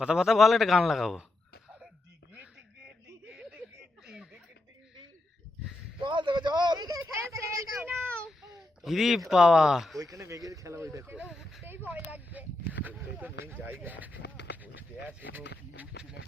কথা কথা বল, একটা গান লাগাবো। ইরি বাবা, ওইখানে মেঘের খেলা, ওই দেখো ভয় লাগছে। ওইটা মেন জায়গা, ওই দেখ এগো কি উঠছে, দেখ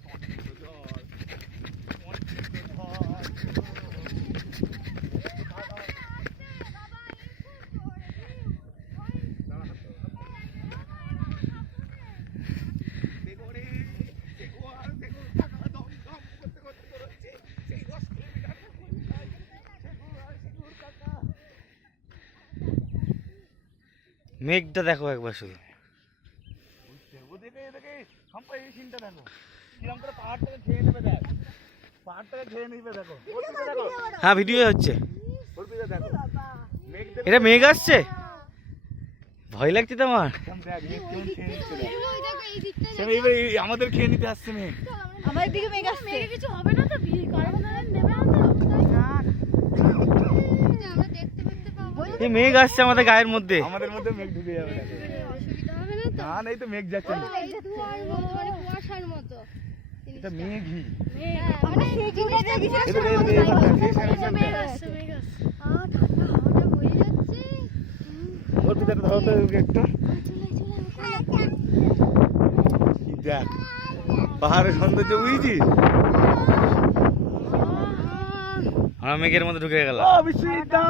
মেঘটা দেখো একবার শুধু। হ্যাঁ, ভিডিও হচ্ছে। এটা মেঘ আসছে, ভয় লাগছে তোমার? আমাদের খেয়ে নিতে আসছে মেঘ। আমার দিকে মেঘ আসছে, কিছু হবে না তো, নেবে না তো। এই মেঘ আসছে আমাদের গায়ের মধ্যে। আমাদের মধ্যে মেঘ ঢুকে যাবে, অসুবিধা হবে না তো? না নেই তো মেঘ যাচ্ছে না, কুয়াশার মতো এটা মেঘই। আমরা সেই জন্য দেখেছি মেঘ আসছে। ঠান্ডা হাওয়াটা বয়ে যাচ্ছে। ওর ভিতরে ধরো তো একটা দেখ, পাহাড়ের সৌন্দর্য বুঝেছিস? আমরা মেঘের মধ্যে ঢুকে গেলাম। ও বিশ্বজিৎদা,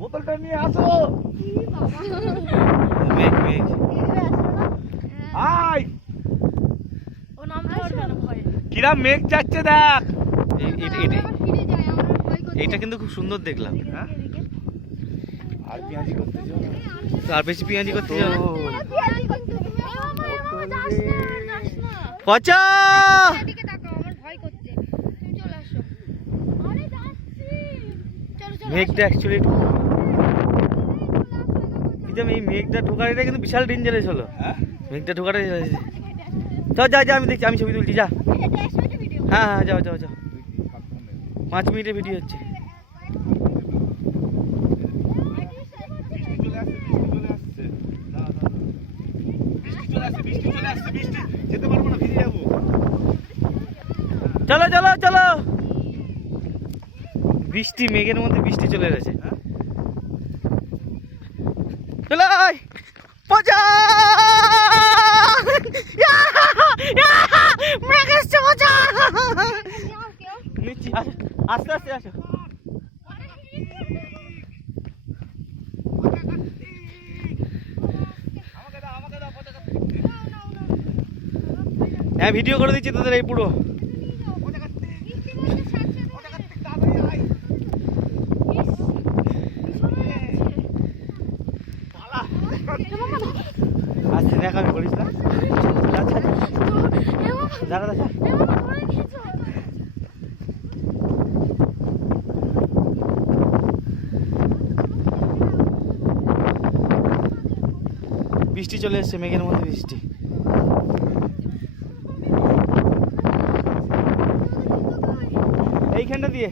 বোতলটা নিয়ে আসো। মেঘ মেঘ আয়, ও নামতে পারবে না ভয়ে। কিরা মেঘ যাচ্ছে দেখ। ফিরে যায়, আমরা ভয় করছি। এইটা কিন্তু খুব সুন্দর দেখলাম। হ্যাঁ? আর পেঁয়াজি করতে যাও না। তো আর বেশি পেঁয়াজি করতে যাও না। পচা এদিকে তাকাও, আমার ভয় করছে। তুমি চলে আসো। আরে যাচ্ছি। চলো চলো। মেঘটা অ্যাকচুয়ালি এই মেঘটা ঢোকার এটা কিন্তু বিশাল ডেঞ্জারাস হলো। হ্যাঁ? মেঘটা ঢোকাটা তো যা যা, আমি দেখছি, আমি ছবি তুলছি, যা। হ্যাঁ হ্যাঁ, যাও যাও যাও, 5 মিনিটের ভিডিও হচ্ছে। যেতে পারবো না, ভিজে যাবো। চলো চলো চলো, বৃষ্টি, মেঘের মধ্যে বৃষ্টি চলে এসেছে। চলো পচা, মেঘ এসছে, পচা। নিচ্ছি, আস্তে আস্তে আসো। হ্যাঁ, ভিডিও করে দিচ্ছি তোদের এই পুরো। আচ্ছা দেখ, আমি করিস না। দাঁড়া দাঁড়া, বৃষ্টি চলে এসছে, মেঘের মধ্যে বৃষ্টি। এইখানটা দিয়ে